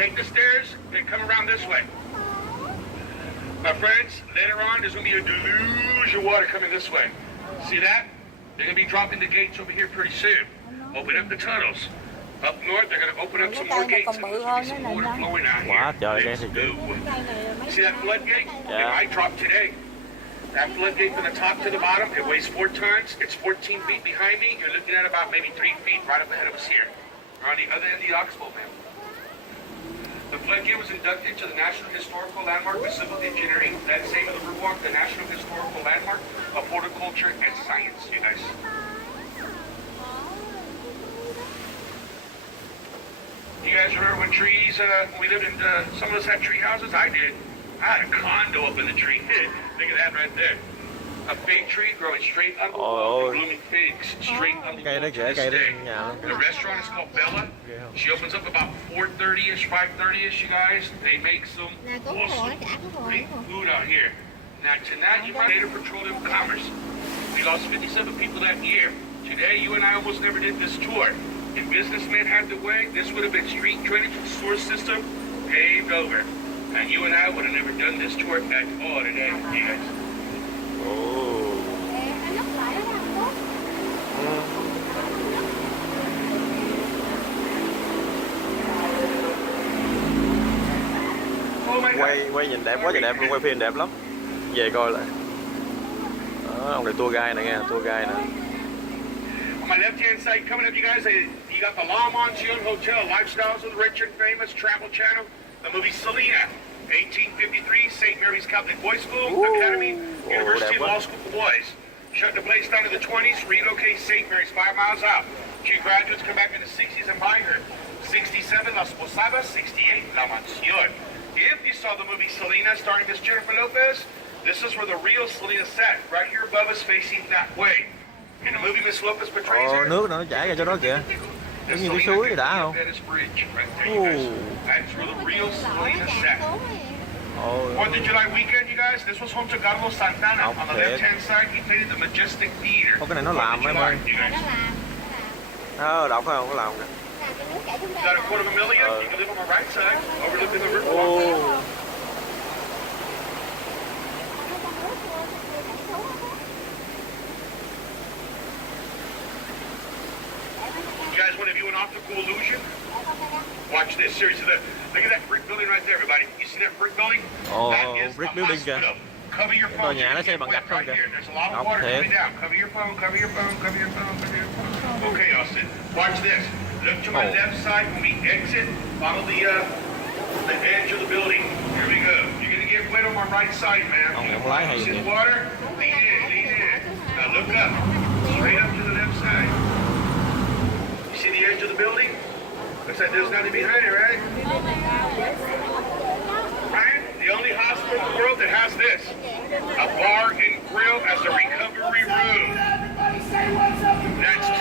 Take the stairs and come around this way. My friends, later on, there's going to be a deluge of water coming this way. See that? They're going to be dropping the gates over here pretty soon. Open up the tunnels. Up north, they're going to open up some more gates. And there's going to be some water flowing out here. Let's go. See that floodgate? It might drop today. That floodgate from the top to the bottom, it weighs 4 tons. It's 14 feet behind me. You're looking at about maybe 3 feet right up ahead of us here. We're on the other end of the Oxbow, man. The floodgate was inducted to the National Historical Landmark with Civil Engineering. That same of the Riverwalk, the National Historical Landmark of Horticulture and Science, you guys. You guys remember when trees, we lived in, some of us had tree houses? I did. I had a condo up in the tree. Look at that right there. A fig tree growing straight under the wall, blooming figs straight under the wall to this day. The restaurant is called Bella. She opens up about 4:30ish, 5:30ish, you guys. They make some awesome great food out here. Now tonight you might Native Petroleum Commerce. We lost 57 people that year. Today you and I almost never did this tour. If businessmen had the way, this would have been street drainage and sewer system paved over. And you and I would have never done this tour at all today, you guys. Quay nhìn đẹp quá, nhìn đẹp luôn, quay phim đẹp lắm. Về coi lại. Đó, ông này tour guide này nghe, tour guide nè. On my left-hand side, coming up, you guys, you got the Alamo-Riverwalk-San Hotel, Lifestyles of the Rich and Famous, Travel Channel, the movie Selena, 1853, St. Mary's Catholic Boys School, Academy, University of Law School for Boys. Shut the place down in the 20s, relocate St. Mary's 5 miles out. Two graduates come back in the 60s and buy her. 67, Las Posadas, 68, La Mansión. If you saw the movie Selena starring Miss Jennifer Lopez, this is where the real Selena sat, right here above us facing that way. In the movie Miss Lopez portrays her. Nước nó chảy ra cho đó kìa. Giống như cái suối thì đã không? That's where the real Selena sat. 4th of July weekend, you guys. This was home to Carlos Santana. On the left-hand side, he played at the Majestic Theater. Cái này nó làm mấy ơi. Đọc phải không? Có làm kìa. Got a $250,000. You can live on my right side, overlooking the riverwalk. You guys want to view an optical illusion? Watch this series of the. Look at that brick building right there, everybody. You see that brick building? That is brick the building hospital. Cover your phone. Nhà nó xây bằng gạch không Right kìa. here. There's a lot of water coming down. Cover your phone. Cover your phone. Cover your phone. Cover your phone. Okay, Austin. Watch this. Look to my left side when we exit. Follow the edge of the building. Here we go. You're gonna get wet on my right side, man. You see the water? Lean in. Lean in. Now look up. Straight up to the left side. You see the edge of the building? Looks like there's nothing behind it, right? Right? The only hospital in the world that has this. A bar and grill as a recovery room. That's true.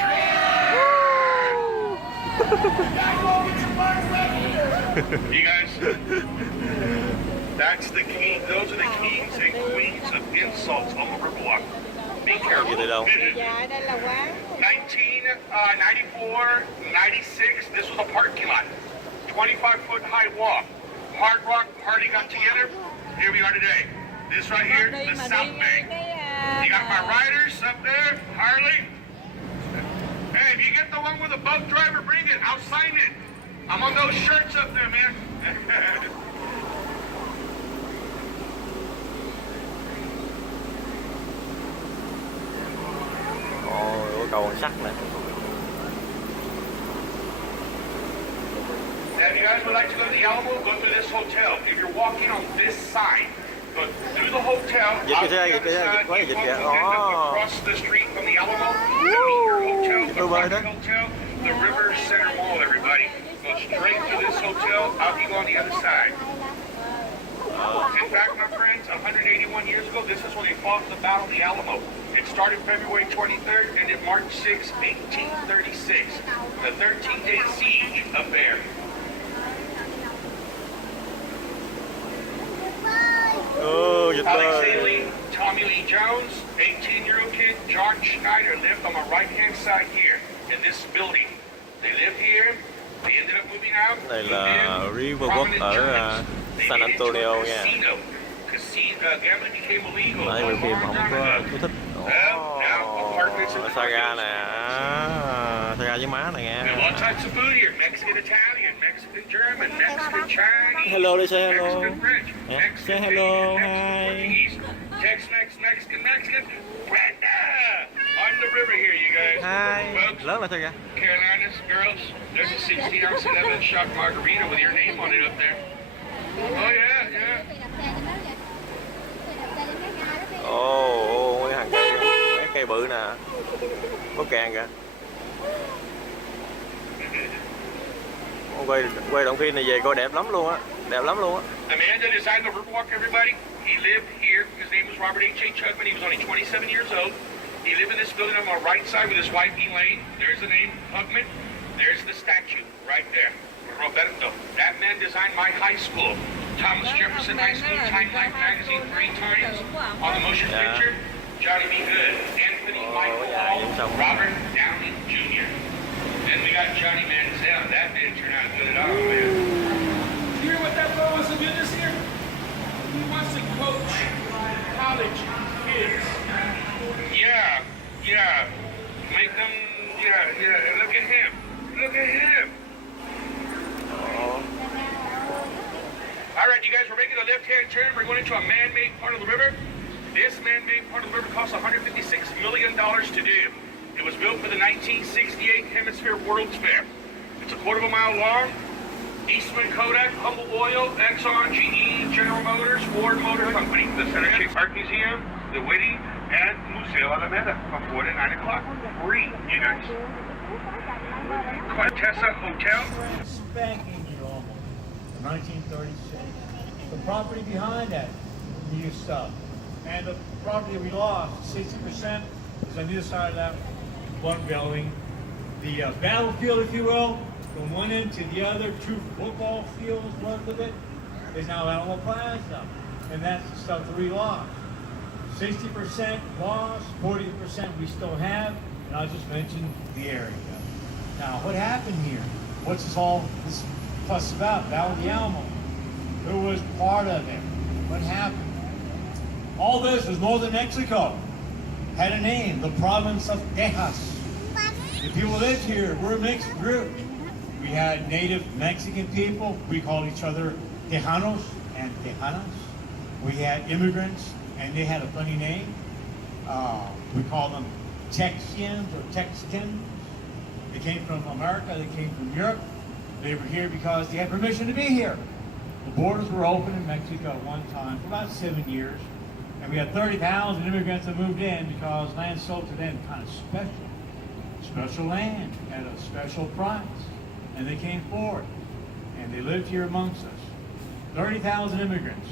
You guys, that's the king. Those are the kings and queens of insults on the Riverwalk. Be careful. 1994, 96, this was a parking lot. 25-foot high wall. Hard Rock Party got together. Here we are today. This right here, the South Bank. You got my riders up there, Harley. Hey, if you get the one with a boat driver, bring it. I'll sign it. I'm on those shirts up there, man. Cầu bằng sắt này. If you guys would like to go to the Alamo, go through this hotel. If you're walking on this side, go through the hotel. Across the street from the Alamo, the Hotel, the Rocket Hotel, the River Center Mall, everybody. Go straight to this hotel, out you go on the other side. In fact, my friends, 181 years ago, this is when they fought the Battle of the Alamo. It started February 23rd, ended March 6, 1836. The 13-day siege affair. Alex Haley, Tommy Lee Jones, 18-year-old kid, John Schneider lived on the right-hand side here in this building. They lived here. They ended up moving working out. Đây là Riverwalk ở San Antonio nha. Gambling became illegal. Đấy, người phim không có thích. Saga nè, Saga với má này nghe. All types of food here: Mexican, Italian, Mexican, German, Mexican, Chinese. Hello, they say hello. Mexican, French, Yeah. Mexican, Say hello, Mexican, hi. Portuguese, Tex-Mex, Mexican. Brenda, on the river here, you guys. Hi. Folks, Lớn là Saga. Carolinas, girls, there's a 16-ounce 11-shot margarita with your name on it up there. Oh yeah. Ồ, cái hàng cây, mấy cây bự nè, có càng kìa. Quay đoạn phim này về coi đẹp lắm luôn á, đẹp lắm luôn á. The man that designed the Riverwalk, everybody, he lived here. His name was Robert H. Chudman. He was only 27 years old. He lived in this building on my right side with his wife, Elaine. There's the name, Hugman. There's the statue right there. Roberto. That man designed my high school. Thomas Jefferson High School, Time Life Magazine 3 times. On the motion picture, Johnny B. Good, Anthony Michael Hall, Robert Downey Jr. Then we got Johnny Manziel. That didn't turn out good at all, man. You hear what that fellow wants to do this year? He wants to coach college kids. Yeah. Make them, yeah. Look at him. All right, you guys, we're making a left-hand turn. We're going into a man-made part of the river. This man-made part of the river cost $156 million to do. It was built for the 1968 Hemisphere World's Fair. It's a quarter of a mile long. Eastman Kodak, Humble Oil, Exxon, GE, General Motors, Ford Motor Company, the Center Shape Art Museum, the Whitty, and Museo Alameda from 4 to 9 o'clock. Free, you guys. Quintessa Hotel. Spanking year almost, 1936. The property behind that, new stuff. And the property we lost, 60%, is on the other side of that one building. The battlefield, if you will, from one end to the other, 2 football fields worth of it, is now Alamo-Plaza. And that's the stuff that we lost. 60% lost, 40% we still have, and I'll just mention the area. Now, what happened here? What's this fuss about? Battle of the Alamo. Who was part of it? What happened? All this was northern Mexico. Had a name, the province of Texas. The people lived here. We're a mixed group. We had native Mexican people. We called each other Tejanos and Tejanas. We had immigrants, and they had a funny name. We call them Texians or Texans. They came from America, they came from Europe. They were here because they had permission to be here. The borders were open in Mexico at one time for about 7 years. And we had 30,000 immigrants that moved in because land sold to them kind of special. Special land at a special price. And they came forward. And they lived here amongst us. 30,000 immigrants.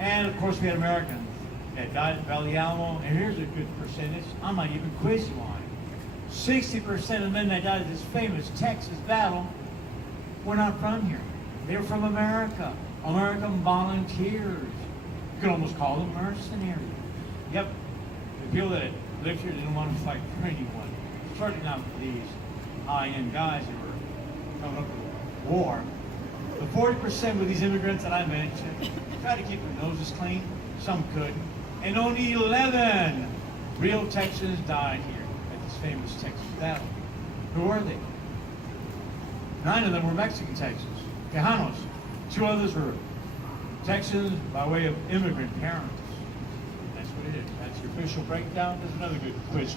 And of course we had Americans that died at Valley Alamo. And here's a good percentage. I might even quiz you on it. 60% of the men that died at this famous Texas battle were not from here. They were from America. American volunteers. You could almost call them mercenaries. Yep. The people that lived here didn't want to fight for anyone. Certainly not for these high-end guys that were coming up with war. The 40% with these immigrants that I mentioned tried to keep their noses clean. Some couldn't. And only 11 real Texans died here at this famous Texas battle. Who were they? 9 of them were Mexican Texans, Tejanos. 2 others were Texans by way of immigrant parents. That's what it is. That's your official breakdown. There's another good quiz.